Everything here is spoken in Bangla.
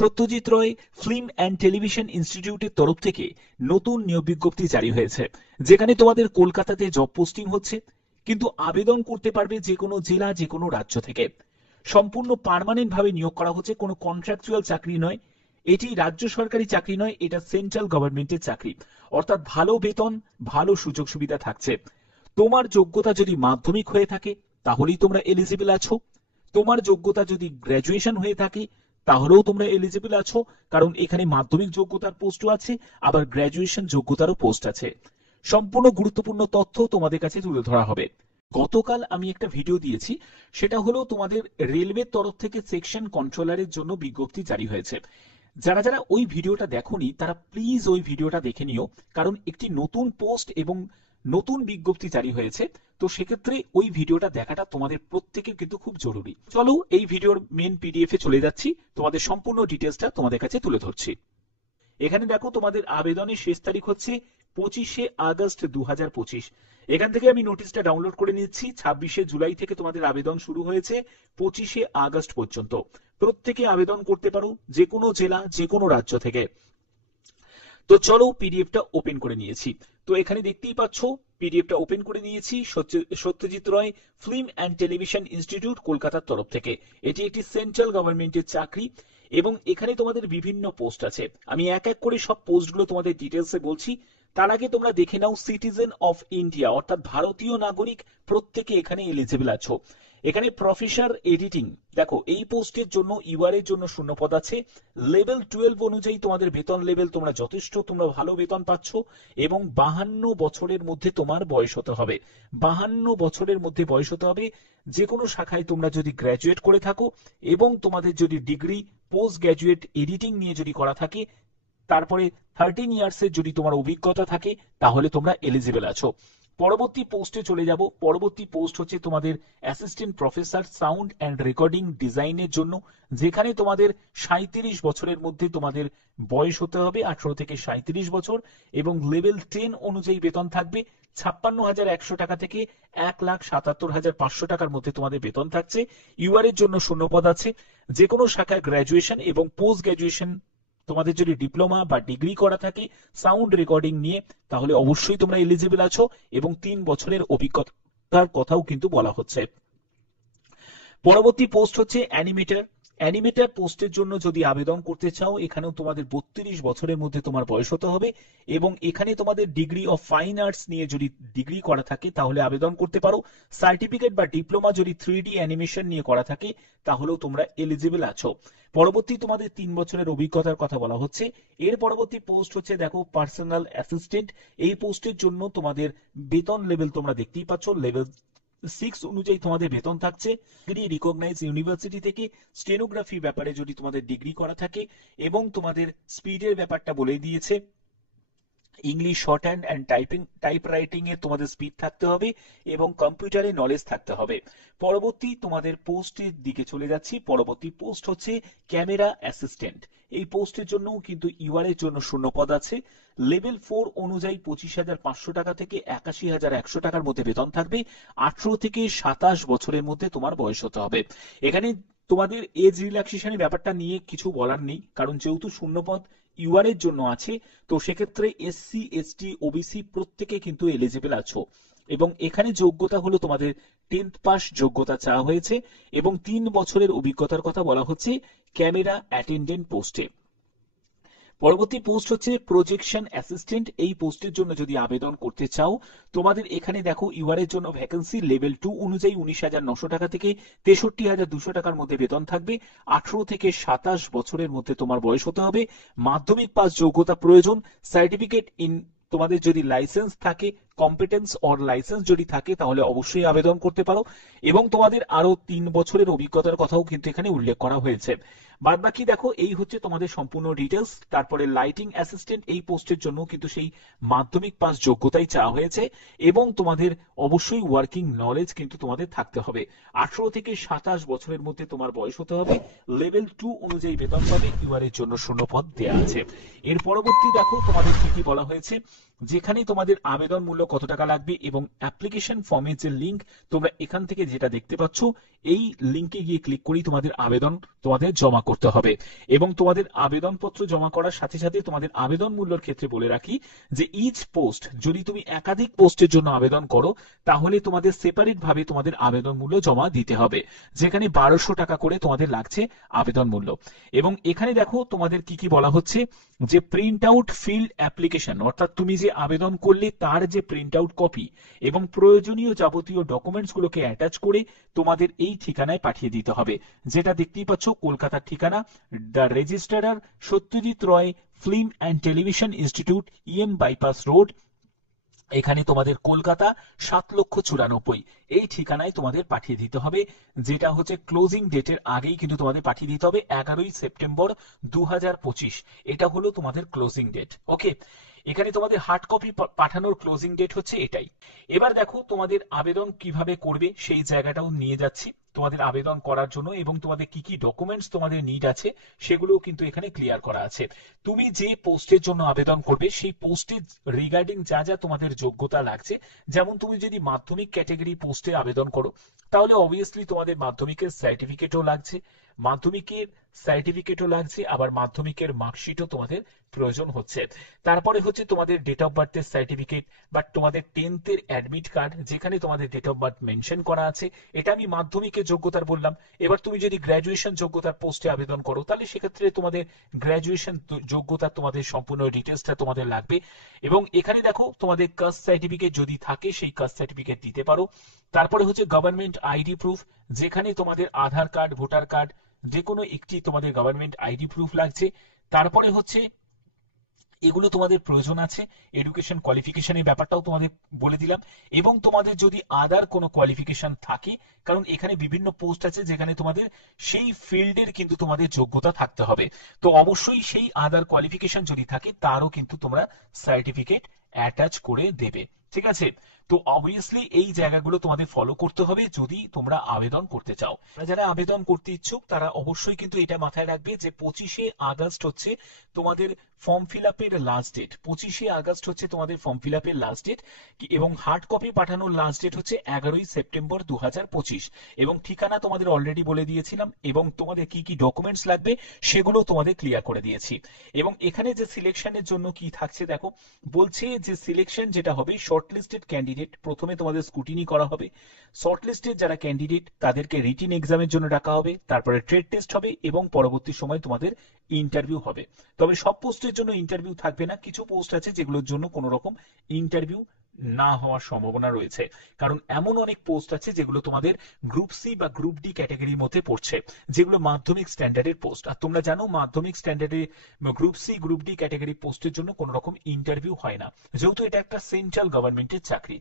Satyajit Ray film and television ইনস্টিটিউটের তরফ থেকে নতুন নিয়োগ বিজ্ঞপ্তি জারি হয়েছে, যেখানে তোমাদের কলকাতাতে জব পোস্টিং হচ্ছে, কিন্তু আবেদন করতে পারবে যে কোনো জেলা, যে কোনো রাজ্য থেকে। সম্পূর্ণ পার্মানেন্ট ভাবে নিয়োগ করা হচ্ছে, কোনো কন্ট্রাকচুয়াল চাকরি নয়, এটি রাজ্য সরকারি চাকরি নয়, এটা সেন্ট্রাল গভর্নমেন্টের চাকরি, অর্থাৎ ভালো বেতন, ভালো সুযোগ সুবিধা থাকছে। তোমার যোগ্যতা যদি মাধ্যমিক হয়ে থাকে তাহলেই তোমরা এলিজিবল আছো। তোমার যোগ্যতা যদি গ্র্যাজুয়েশন হয়ে থাকে তাহলেও তোমরা এলিজিবল আছো, কারণ এখানে মাধ্যমিক যোগ্যতার পোস্টও আছে, আবার গ্র্যাজুয়েশন যোগ্যতারও পোস্ট আছে। সম্পূর্ণ গুরুত্বপূর্ণ তথ্য তোমাদের কাছে তুলে ধরা হবে। গতকাল আমি একটা ভিডিও দিয়েছি, সেটা হলো তোমাদের রেলওয়ের তরফ থেকে সেকশন কন্ট্রোলারের জন্য বিজ্ঞপ্তি জারি হয়েছে। যারা যারা ওই ভিডিওটা দেখোনি তারা প্লিজ ওই ভিডিওটা দেখে নিও, কারণ একটি নতুন পোস্ট এবং নতুন বিজ্ঞপ্তি জারি হয়েছে, তো সেক্ষেত্রে ওই ভিডিওটা দেখাটা তোমাদের প্রত্যেকের কিন্তু খুব জরুরি। চলো এই ভিডিওর মেন পিডিএফ এ চলে যাচ্ছি, তোমাদের সম্পূর্ণ ডিটেলসটা তোমাদের কাছে তুলে ধরছি। এখানে দেখো তোমাদের আবেদনের শেষ তারিখ হচ্ছে 25শে আগস্ট 2025। এখান থেকে আমি নোটিশটা ডাউনলোড করে নিচ্ছি। 26শে জুলাই থেকে তোমাদের আবেদন শুরু হয়েছে 25শে আগস্ট পর্যন্ত। প্রত্যেকে আবেদন করতে পারো, যে কোনো জেলা, যে কোনো রাজ্য থেকে। তো চলো পিডিএফটা ওপেন করে নিয়েছি। তো এখানে দেখতেই পাচ্ছ পিডিএফটা ওপেন করে নিয়েছি Satyajit Ray film and television institute কলকাতার তরফ থেকে। এটি একটি সেন্ট্রাল গভর্নমেন্টের চাকরি এবং এখানে তোমাদের বিভিন্ন পোস্ট আছে। আমি এক এক করে সব পোস্টগুলো তোমাদের ডিটেলসে বলছি। তার আগে তোমরা দেখে নাও সিটিজেন অফ ইন্ডিয়া, অর্থাৎ ভারতীয় নাগরিক প্রত্যেকে এখানে এলিজিবল আছো। এখানে প্রফেসর এডিটিং, দেখো এই পোস্টের জন্য ইউআর এর জন্য শূন্যপদ আছে। লেভেল 12 অনুযায়ী তোমাদের বেতন লেভেল তোমরা যথেষ্ট, তোমরা ভালো বেতন পাচ্ছ এবং 52 বছরের মধ্যে তোমার বয়স হতে হবে। 52 বছরের মধ্যে বয়স হতে হবে। যে কোনো শাখায় তোমরা যদি গ্র্যাজুয়েট করে থাকো এবং তোমাদের যদি ডিগ্রি পোস্ট গ্র্যাজুয়েট এডিটিং নিয়ে যদি করা থাকে, তারপরে 13 ইয়ার্সের যদি তোমার অভিজ্ঞতা থাকে, তাহলে তোমরা এলিজিবল আছো। পরবর্তী পোস্টে চলে যাব। পরবর্তী পোস্ট হচ্ছে তোমাদের assistant professor sound and recording ডিজাইনের জন্য, যেখানে তোমাদের 37 বছরের মধ্যে তোমাদের বয়স হতে হবে, 18 থেকে 37 বছর, এবং লেভেল 10 অনুযায়ী বেতন থাকবে 56,100 টাকা থেকে 1,77,500 টাকার মধ্যে তোমাদের বেতন থাকছে। ইউআর এর জন্য শূন্যপদ আছে। যে কোনো শাখায় গ্র্যাজুয়েশন এবং পোস্ট গ্র্যাজুয়েশন, তোমাদের যদি ডিপ্লোমা বা ডিগ্রি করা থাকে সাউন্ড রেকর্ডিং নিয়ে, তাহলে অবশ্যই তোমরা এলিজিবল আছো এবং 3 বছরের অভিজ্ঞতার কথাও কিন্তু বলা হচ্ছে। পরবর্তী পোস্ট হচ্ছে অ্যানিমেটর। অ্যানিমেটর পোস্টের জন্য যদি আবেদন করতে চাও, এখানেও তোমাদের 32 বছরের মধ্যে তোমার বয়স হতে হবে এবং এখানে তোমাদের ডিগ্রি অফ ফাইন আর্টস নিয়ে যদি ডিগ্রি করা থাকে তাহলে আবেদন করতে পারো। সার্টিফিকেট বা ডিপ্লোমা যদি 3D অ্যানিমেশন নিয়ে করা থাকে তাহলেও তোমরা এলিজিবল আছো। পরবর্তী তোমাদের 3 বছরের অভিজ্ঞতার কথা বলা হচ্ছে। এর পরবর্তী পোস্ট হচ্ছে দেখো পার্সোনাল অ্যাসিস্ট্যান্ট। এই পোস্টের জন্য তোমাদের বেতন লেভেল তোমরা দেখতেই পাচ্ছ, লেভেল 6 অনুযায়ী তোমাদের বেতন থাকছে। রিকগনাইজ ইউনিভার্সিটি থেকে স্টেনোগ্রাফি ব্যাপারে যদি তোমাদের ডিগ্রি করা থাকে এবং তোমাদের স্পিডের ব্যাপারটা বলেই দিয়েছে, English short hand and type writing এর তোমাদের স্পিড থাকতে হবে এবং কম্পিউটারে নলেজ থাকতে হবে। পরবর্তী তোমাদের পোস্টের দিকে চলে যাচ্ছি। পরবর্তী পোস্ট হচ্ছে ক্যামেরা অ্যাসিস্ট্যান্ট। এই পোস্টের জন্য কিন্তু ইউআর এর জন্য শূন্যপদ আছে। লেভেল 4 অনুযায়ী 25,500 টাকা থেকে 81,100 টাকার মধ্যে বেতন থাকবে। 18 থেকে 27 বছরের মধ্যে তোমার বয়স হতে হবে। এখানে তোমাদের এজ রিল্যাক্সেশনের ব্যাপারটা নিয়ে কিছু বলার নেই, কারণ যেহেতু শূন্যপদ ইউআর এর জন্য আছে, তো সেক্ষেত্রে এসসি, এসটি, ওবিসি প্রত্যেকে কিন্তু এলিজিবল আছো। এবং এখানে যোগ্যতা হলো তোমাদের 10th পাস যোগ্যতা চাওয়া হয়েছে এবং 3 বছরের অভিজ্ঞতার কথা বলা হচ্ছে ক্যামেরা অ্যাটেন্ডেন্ট পোস্টে। পরবর্তী পোস্ট হচ্ছে প্রজেকশন অ্যাসিস্ট্যান্ট। এই পোস্টের জন্য যদি আবেদন করতে চাও, তোমাদের এখানে দেখো ইউআর এর জন্য ভ্যাকেন্সি লেভেল 2 অনুযায়ী 19,900 টাকা থেকে 63,200 টাকার মধ্যে বেতন থাকবে। 18 থেকে 27 বছরের মধ্যে তোমার বয়স হতে হবে। মাধ্যমিক পাস যোগ্যতা প্রয়োজন। সার্টিফিকেট ইন, তোমাদের যদি লাইসেন্স থাকে, কম্পিটেন্স অর লাইসেন্স যদি থাকে তাহলে অবশ্যই আবেদন করতে পারো এবং তোমাদের আরো 3 বছরের অভিজ্ঞতার কথাও কিন্তু এখানে উল্লেখ করা হয়েছে। বাদ বাকি দেখো এই হচ্ছে তোমাদের সম্পূর্ণ ডিটেলস। তারপরে লাইটিং অ্যাসিস্ট্যান্ট, এই পোস্টের জন্য কিন্তু সেই মাধ্যমিক পাস যোগ্যতাই চাওয়া হয়েছে এবং তোমাদের অবশ্যই ওয়ার্কিং নলেজ কিন্তু তোমাদের থাকতে হবে। 18 থেকে 27 বছরের মধ্যে তোমার বয়স হতে হবে। লেভেল 2 অনুযায়ী বেতন পাবে। ইউআর এর জন্য শূন্যপদ দেওয়া আছে। এর পরবর্তী দেখো তোমাদের কি কি বলা হয়েছে। যেখানে তোমাদের আবেদনমূলক কত টাকা লাগবে এবং অ্যাপ্লিকেশন ফর্মের যে লিঙ্ক তোমরা এখান থেকে যেটা দেখতে পাচ্ছ এই লিঙ্কে গিয়ে ক্লিক করেই তোমাদের আবেদন তোমাদের জমা করতে হবে। এবং তোমাদের আবেদনপত্র জমা করার সাথে সাথে তোমাদের আবেদন মূল্যের ক্ষেত্রে বলে রাখি যে ইচ পোস্ট, যদি তুমি একাধিক পোস্টের জন্য আবেদন করো তাহলে তোমাদের সেপারেট ভাবে তোমাদের আবেদন মূল্য জমা দিতে হবে, যেখানে 1200 টাকা করে তোমাদের লাগছে আবেদন মূল্য। এবং এখানে দেখো তোমাদের কি কি বলা হচ্ছে যে প্রিন্ট আউট ফিল্ড অ্যাপ্লিকেশন, অর্থাৎ তুমি যে আবেদন করলে তার যে প্রিন্ট আউট কপি এবং প্রয়োজনীয় যাবতীয় ডকুমেন্টস গুলোকে অ্যাটাচ করে তোমাদের এই ঠিকানায় পাঠিয়ে দিতে হবে, যেটা দেখতেই পাচ্ছ কলকাতার ঠিকানা, the registrar Satyajit Roy film and television institute, EM bypass road, এখানে তোমাদের কলকাতা 7,94,000 এই ঠিকানায় তোমাদের পাঠিয়ে দিতে হবে, যেটা হচ্ছে ক্লোজিং ডেটের আগেই কিন্তু তোমাদের পাঠিয়ে দিতে হবে 11ই সেপ্টেম্বর 2025। এটা হলো তোমাদের ক্লোজিং ডেট। ওকে, এখানে তোমাদের হার্ড কপি পাঠানোর ক্লোজিং ডেট হচ্ছে এটাই। এবার দেখো তোমাদের আবেদন কিভাবে করবে সেই জায়গাটাও নিয়ে যাচ্ছি তোমাদের আবেদন করার জন্য, এবং তোমাদের কি কি ডকুমেন্টস তোমাদের নিড আছে সেগুলোও কিন্তু এখানে ক্লিয়ার করা আছে। তুমি যে পোস্টের জন্য আবেদন করবে সেই পোস্টে রিগার্ডিং যা যা তোমাদের যোগ্যতা লাগছে, যেমন তুমি যদি মাধ্যমিক ক্যাটাগরি পোস্টে আবেদন করো তাহলে অবভিয়াসলি তোমাদের মাধ্যমিকের সার্টিফিকেটও লাগছে, আবার মাধ্যমিকের মার্কশিটও তোমাদের প্রয়োজন হচ্ছে। তারপরে হচ্ছে তোমাদের ডেট অফ বার্থের সার্টিফিকেট বা তোমাদের 10th এর অ্যাডমিট কার্ড, যেখানে তোমাদের ডেট অফ বার্থ মেনশন করা আছে। এটা আমি মাধ্যমিকের যোগ্যতার বললাম। এবার তুমি যদি গ্র্যাজুয়েশন যোগ্যতার পোস্টে আবেদন করো তাহলে সেক্ষেত্রে তোমাদের গ্র্যাজুয়েশন যোগ্যতা তোমাদের সম্পূর্ণ ডিটেলসটা তোমাদের লাগবে। এবং এখানে দেখো তোমাদের কাস্ট সার্টিফিকেট যদি থাকে সেই কাস্ট সার্টিফিকেট দিতে পারো। তারপরে হচ্ছে গভর্নমেন্ট আইডি প্রুফ, যেখানে তোমাদের আধার কার্ড, ভোটার কার্ড, যে কোনো একটি তোমাদের গভর্নমেন্ট আইডি প্রুফ লাগছে। তারপরে হচ্ছে এগুলো তোমাদের প্রয়োজন আছে। এডুকেশন কোয়ালিফিকেশনের ব্যাপারটাও তোমাদের বলে দিলাম। এবং তোমাদের যদি আদার কোনো কোয়ালিফিকেশন থাকে, কারণ এখানে বিভিন্ন পোস্ট আছে যেখানে তোমাদের সেই ফিল্ডের কিন্তু তোমাদের যোগ্যতা থাকতে হবে, তো অবশ্যই সেই আদার কোয়ালিফিকেশন যদি থাকে তারও কিন্তু তোমরা সার্টিফিকেট অ্যাটাচ করে দেবে। ঠিক আছে, তো অবভিয়াসলি এই জায়গাগুলো তোমাদের ফলো করতে হবে যদি তোমরা আবেদন করতে চাও। যারা আবেদন করতে ইচ্ছুক তারা অবশ্যই কিন্তু এটা মাথায় রাখবে যে 25শে আগস্ট হচ্ছে তোমাদের ফর্ম ফিল আপের লাস্ট ডেট। 25শে আগস্ট হচ্ছে তোমাদের ফর্ম ফিল আপের লাস্ট ডেট, এবং হার্ড কপি পাঠানোর লাস্ট ডেট হচ্ছে 11ই সেপ্টেম্বর 2025। এবং ঠিকানা তোমাদের অলরেডি বলে দিয়েছিলাম, এবং তোমাদের কি কি ডকুমেন্টস লাগবে সেগুলো তোমাদের ক্লিয়ার করে দিয়েছি। এবং এখানে যে সিলেকশনের জন্য কি থাকছে দেখো, বলছে যে সিলেকশন যেটা হবে শর্টলিস্টেড ক্যান্ডিডেট, প্রথমে তোমাদের স্কুটিনি করা হবে। শর্টলিস্টেড যারা ক্যান্ডিডেট তাদেরকে রিটিন এক্সামের জন্য ডাকা হবে, তারপরে ট্রেড টেস্ট হবে এবং পরবর্তী সময় তোমাদের ইন্টারভিউ হবে। তবে সব পোস্টের জন্য ইন্টারভিউ থাকবে না, কিছু পোস্ট আছে যেগুলোর জন্য কোনো রকম ইন্টারভিউ না হওয়ার সম্ভাবনা রয়েছে, কারণ এমন অনেক পোস্ট আছে যেগুলো তোমাদের গ্রুপ সি বা গ্রুপ ডি ক্যাটাগরির মধ্যে পড়ছে, যেগুলো মাধ্যমিক স্ট্যান্ডার্ডের পোস্ট। আর তোমরা জানো মাধ্যমিক স্ট্যান্ডার্ডে group C group D category পোস্টের জন্য কোনো রকম ইন্টারভিউ হয় না, যেহেতু এটা একটা সেন্ট্রাল গভর্নমেন্টের চাকরি।